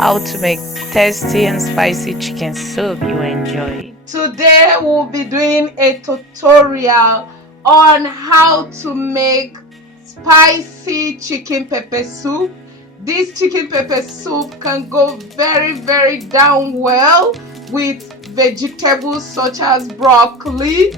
how to make tasty and spicy chicken soup you enjoy. Today we'll be doing a tutorial on how to make spicy chicken pepper soup. This chicken pepper soup can go very down well with vegetables such as broccoli,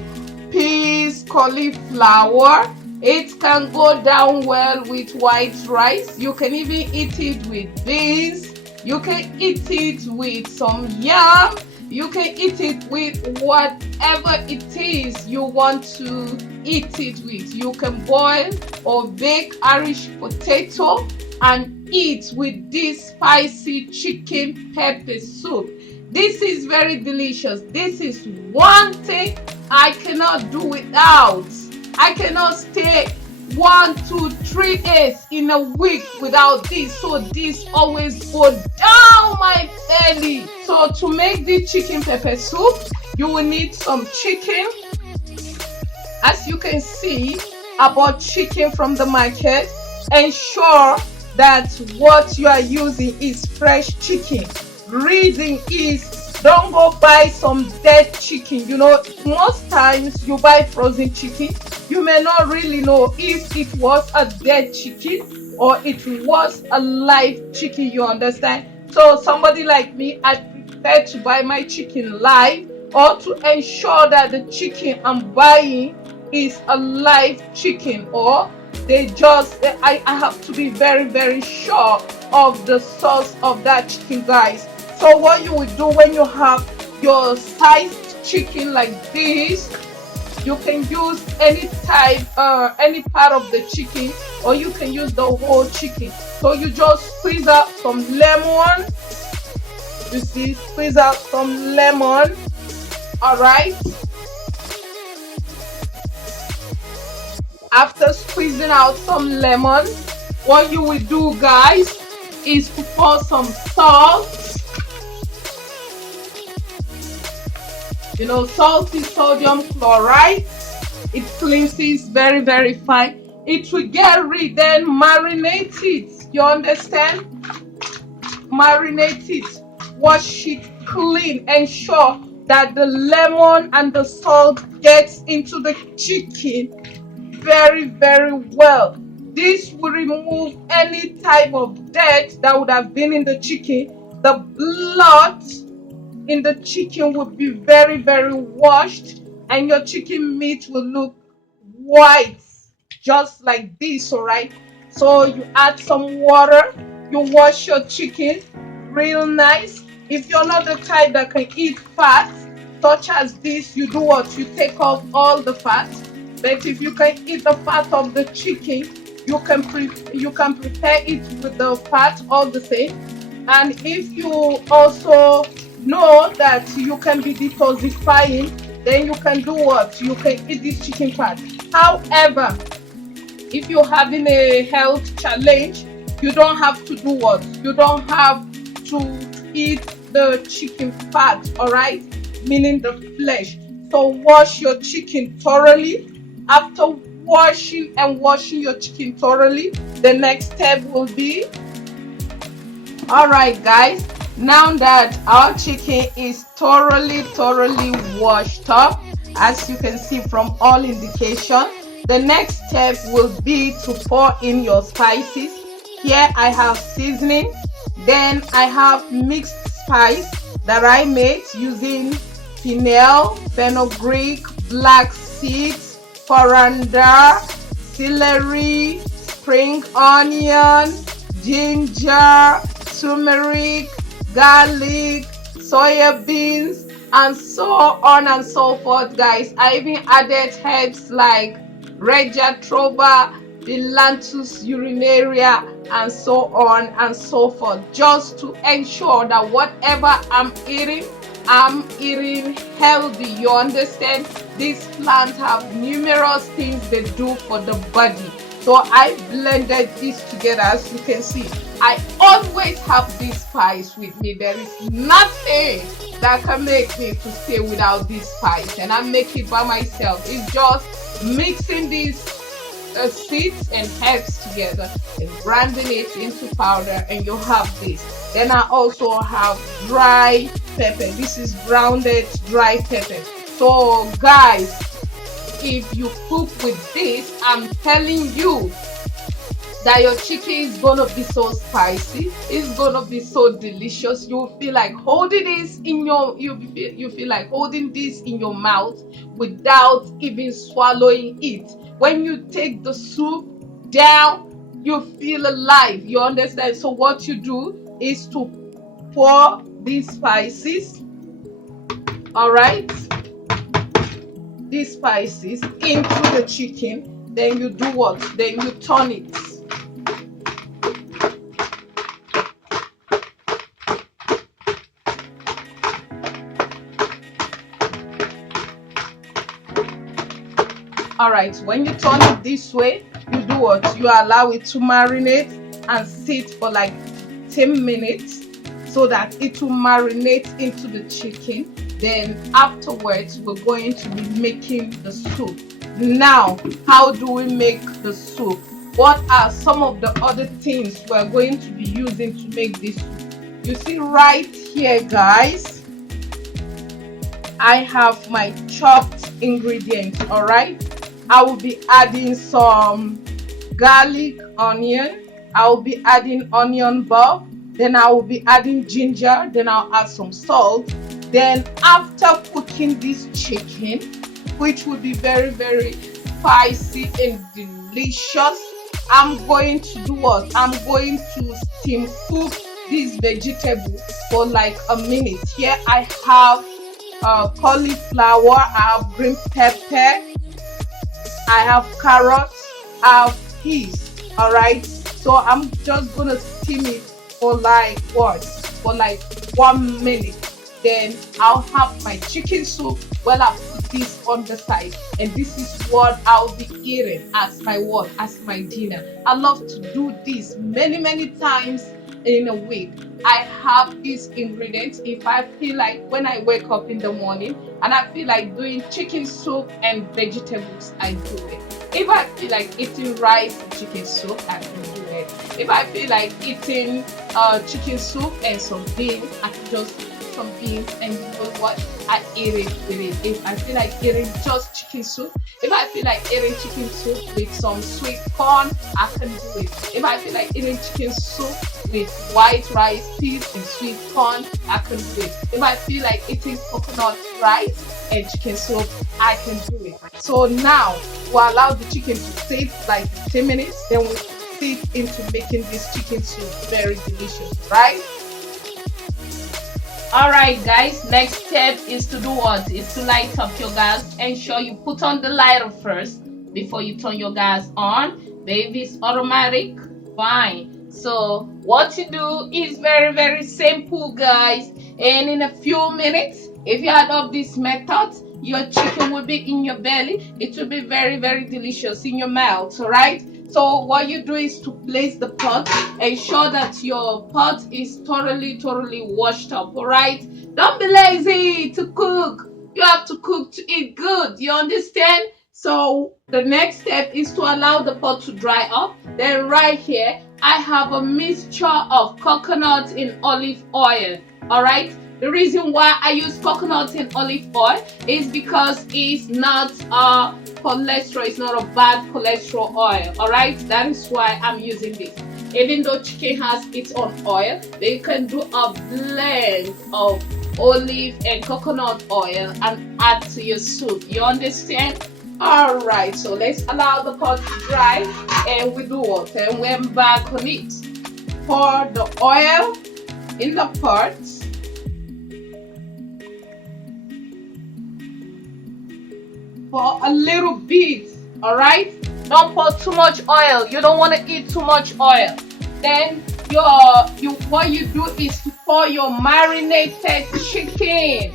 peas, cauliflower. It can go down well with white rice. You can even eat it with beans. You can eat it with some yam. You can eat it with whatever it is you want to eat it with. You can boil or bake Irish potato and eat with this spicy chicken pepper soup. This is very delicious. This is one thing I cannot do without. I cannot stay 1, 2, 3 days in a week without this. So this always go down my belly. So to make the chicken pepper soup, you will need some chicken. As you can see, I bought chicken from the market. Ensure that what you are using is fresh chicken. Reason is, don't go buy some dead chicken. You know, most times you buy frozen chicken, you may not really know if it was a dead chicken or it was a live chicken, you understand? So somebody like me, I prefer to buy my chicken live, or to ensure that the chicken I'm buying is a live chicken, or I have to be very sure of the source of that chicken, guys. So what you will do when you have your sized chicken like this, you can use any type, any part of the chicken, or you can use the whole chicken. So you just squeeze out some lemon. You see, squeeze out some lemon. All right. After squeezing out some lemon, what you will do, guys, is to pour some salt. You know, salt is sodium chloride. It cleanses very fine. It will get rid, then marinate it. You understand? Marinate it. Wash it clean. Ensure that the lemon and the salt gets into the chicken very well. This will remove any type of dirt that would have been in the chicken. The blood in the chicken will be very washed, and your chicken meat will look white, just like this. All right, so you add some water, you wash your chicken real nice. If you're not the type that can eat fat such as this, you do what? You take off all the fat. But if you can eat the fat of the chicken, you can prepare it with the fat all the same. And if you also know that you can be detoxifying, then you can do what? You can eat this chicken fat. However, if you're having a health challenge, you don't have to do what? You don't have to eat the chicken fat, all right? Meaning the flesh. So wash your chicken thoroughly. After washing your chicken thoroughly, the next step will be, all right guys, now that our chicken is thoroughly washed up, as you can see from all indication, the next step will be to pour in your spices. Here I have seasoning, then I have mixed spice that I made using fennel, fenugreek, black seeds, coriander, celery, spring onion, ginger, turmeric, garlic, soya beans, and so on and so forth, guys. I even added herbs like Regiatroba, Bilantus urinaria, and so on and so forth, just to ensure that whatever I'm eating healthy. You understand? These plants have numerous things they do for the body. So I blended this together. As you can see, I always have this spice with me. There is nothing that can make me to stay without this spice, and I make it by myself. It's just mixing these seeds and herbs together and grinding it into powder, and you have this. Then I also have dry pepper. This is grounded dry pepper. So guys, if you cook with this, I'm telling you that your chicken is gonna be so spicy, it's gonna be so delicious. You feel like holding this in your you feel like holding this in your mouth without even swallowing it. When you take the soup down, you feel alive, you understand? So what you do is to pour these spices, all right, these spices into the chicken. Then you do what? Then you turn it. All right, when you turn it this way, you do what? You allow it to marinate and sit for like 10 minutes so that it will marinate into the chicken. Then afterwards, we're going to be making the soup. Now, how do we make the soup? What are some of the other things we're going to be using to make this soup? You see right here, guys, I have my chopped ingredients, all right? I will be adding some garlic, onion. I will be adding onion bulb. Then I will be adding ginger. Then I'll add some salt. Then after cooking this chicken, which will be very, very spicy and delicious, I'm going to do what? I'm going to steam cook this vegetable for like a minute. Here I have cauliflower, I have green pepper, I have carrots, I have peas. All right, so I'm just gonna steam it for like what? For like 1 minute. Then I'll have my chicken soup. Well, I put this on the side, and this is what I'll be eating as my what? As my dinner. I love to do this many times in a week. I have these ingredients. If I feel like when I wake up in the morning and I feel like doing chicken soup and vegetables, I do it. If I feel like eating rice and chicken soup, I can do it. If I feel like eating chicken soup and some beans, I can just eat some beans, and you know what? I eat it with it. If I feel like eating just chicken soup, if I feel like eating chicken soup with some sweet corn, I can do it. If I feel like eating chicken soup with white rice, peas, and sweet corn, I can do it. If I feel like eating coconut rice and chicken soup, I can do it. So now we'll allow the chicken to sit like 10 minutes, then we'll sit into making this chicken soup very delicious, right? Alright guys, next step is to do what? Is to light up your gas. Ensure you put on the lighter first before you turn your gas on. Baby, it's automatic. Fine. So what you do is very simple, guys. And in a few minutes, if you adopt this method, your chicken will be in your belly. It will be very delicious in your mouth. Alright? So what you do is to place the pot. Ensure that your pot is thoroughly washed up. All right, don't be lazy to cook. You have to cook to eat good, you understand? So the next step is to allow the pot to dry up. Then right here I have a mixture of coconut and olive oil. All right, the reason why I use coconut and olive oil is because it's not cholesterol, it's not a bad cholesterol oil. All right, that is why I'm using this. Even though chicken has its own oil, they can do a blend of olive and coconut oil and add to your soup. You understand? All right, so let's allow the pot to dry, and we do what? And we're back on it. Pour the oil in the pot. For a little bit, all right? Don't pour too much oil. You don't want to eat too much oil. Then what you do is to pour your marinated chicken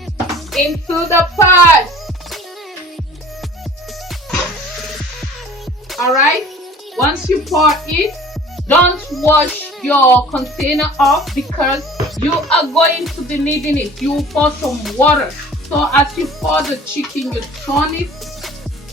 into the pot. All right? Once you pour it, don't wash your container off because you are going to be needing it. You pour some water. So as you pour the chicken, you turn it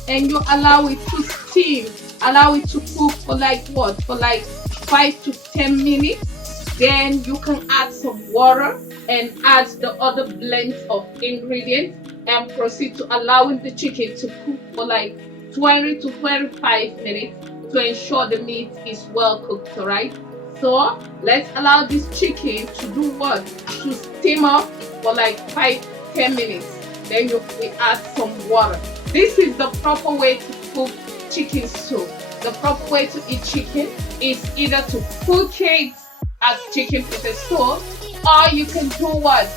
and you allow it to steam. Allow it to cook for like what? For like 5 to 10 minutes. Then you can add some water and add the other blends of ingredients and proceed to allowing the chicken to cook for like 20 to 25 minutes to ensure the meat is well cooked. All right, so let's allow this chicken to do what? To steam up for like 5-10 minutes. Then we add some water. This is the proper way to cook chicken soup. The proper way to eat chicken is either to cook it as chicken potato, or you can do what?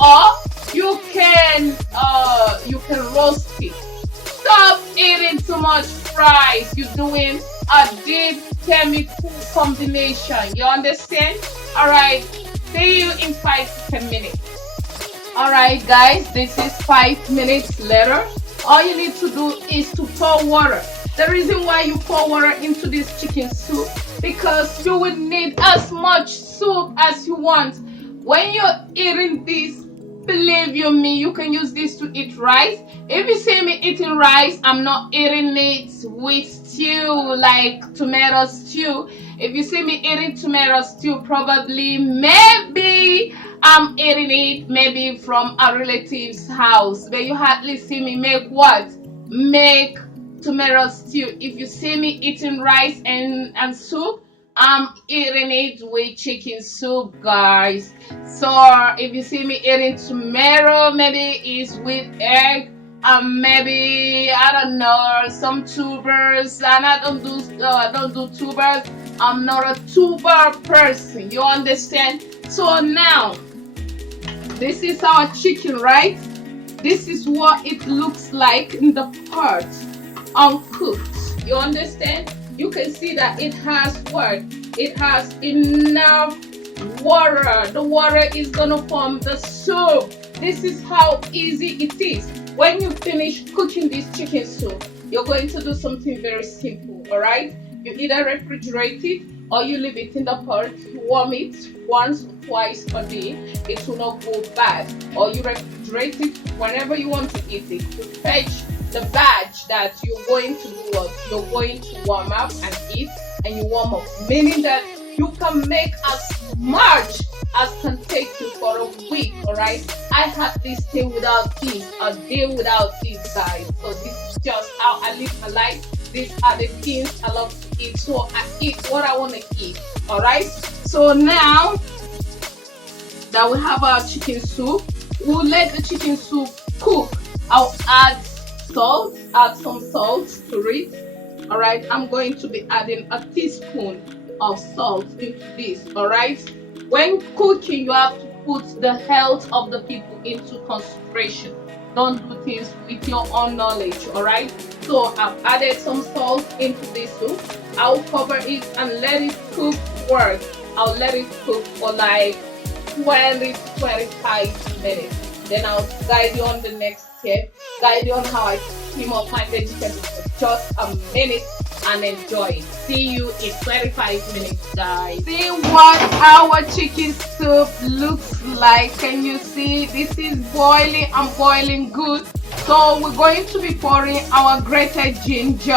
Or you can roast it. Stop eating too much fries. You're doing a deep chemical combination. You understand? Alright, see you in 5-10 minutes. Alright guys, this is 5 minutes later. All you need to do is to pour water. The reason why you pour water into this chicken soup, because you will need as much soup as you want. When you're eating this, believe you me, you can use this to eat rice. If you see me eating rice, I'm not eating it with stew, like tomato stew. If you see me eating tomato stew, probably maybe I'm eating it maybe from a relative's house. But you hardly see me make what? Make tomato stew. If you see me eating rice and soup, I'm eating it with chicken soup, guys. So if you see me eating tomato, maybe it's with egg, maybe I don't know, some tubers. And I don't do tubers. I'm not a tuber person. You understand? So now this is our chicken, right? This is what it looks like in the pot, uncooked. You understand? You can see that it has what? It has enough water. The water is gonna form the soup. This is how easy it is. When you finish cooking this chicken soup, you're going to do something very simple, all right? You either refrigerate it or you leave it in the pot. You warm it once or twice a day. It will not go bad. Or you refrigerate it whenever you want to eat it. You fetch the batch that you're going to do what? You're going to warm up and eat, and you warm up, meaning that you can make as much as can take you for a week. All right, I had this thing without this, a day without this, guys. So this is just how I live my life. These are the things I love to eat, so I eat what I want to eat. All right, so now that we have our chicken soup, we'll let the chicken soup cook. I'll add salt, add some salt to it. All right, I'm going to be adding a teaspoon of salt into this. All right, when cooking, you have to put the health of the people into consideration. Don't do things with your own knowledge. All right, so I've added some salt into this soup. I'll cover it and let it cook for I'll let it cook for like 20 to 25 minutes. Then I'll guide you on the next step, guide you on how I steam up my vegetables for just a minute and enjoy it. See you in 25 minutes, guys. See what our chicken soup looks like. Can you see? This is boiling and boiling good. So we're going to be pouring our grated ginger,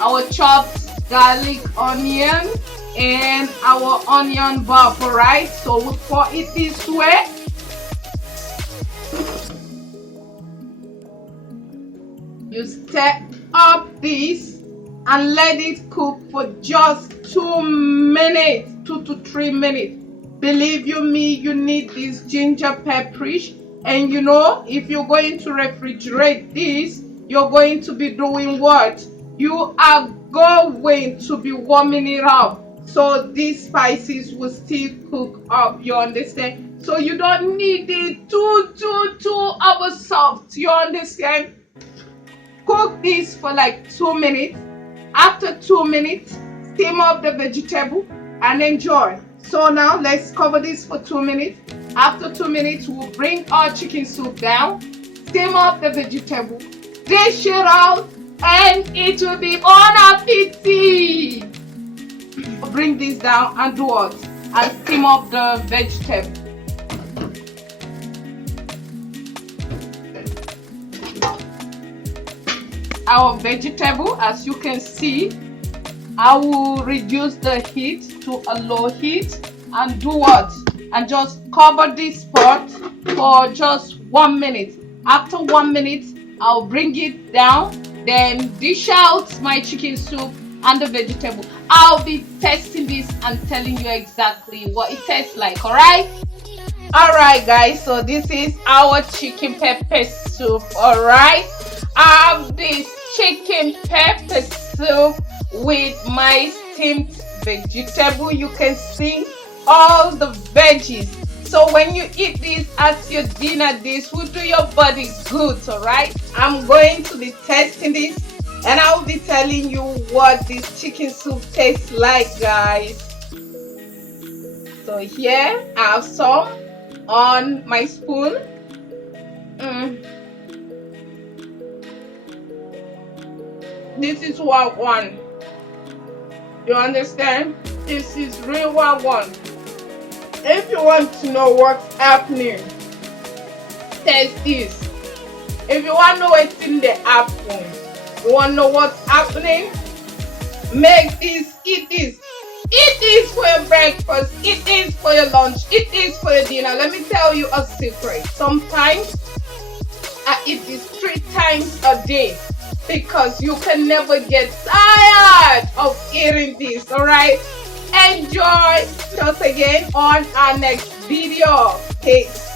our chopped garlic, onion, and our onion bulb. Alright, so we'll pour it this way. You stir up this and let it cook for just 2 minutes, 2 to 3 minutes. Believe you me, you need this ginger pepperish. And you know, if you're going to refrigerate this, you're going to be doing what? You are going to be warming it up. So these spices will still cook up, you understand? So you don't need it too over soft, you understand? Cook this for like 2 minutes. After 2 minutes, steam up the vegetable and enjoy. So now let's cover this for 2 minutes. After 2 minutes, we'll bring our chicken soup down, steam up the vegetable, dish it out, and it will be bon appetit. Bring this down and do what? And steam up the vegetable. Our vegetable, as you can see, I will reduce the heat to a low heat and do what? And just cover this pot for just 1 minute. After 1 minute, I'll bring it down, then dish out my chicken soup and the vegetable. I'll be testing this and telling you exactly what it tastes like. Alright guys, so this is our chicken pepper soup. Alright, I have this chicken pepper soup with my steamed vegetable. You can see all the veggies. So when you eat this as your dinner, this will do your body good. Alright, I'm going to be testing this and I'll be telling you what this chicken soup tastes like, guys. So here I have some on my spoon. This is what I want. You understand? This is real what I want. If you want to know what's happening, test this. If you want to know what's in the apple, you want to know what's happening, make this, eat this. Eat this for your breakfast, eat this for your lunch, eat this for your dinner. Let me tell you a secret. Sometimes I eat this 3 times a day because you can never get tired of eating this. Alright, enjoy. Just again on our next video. Peace.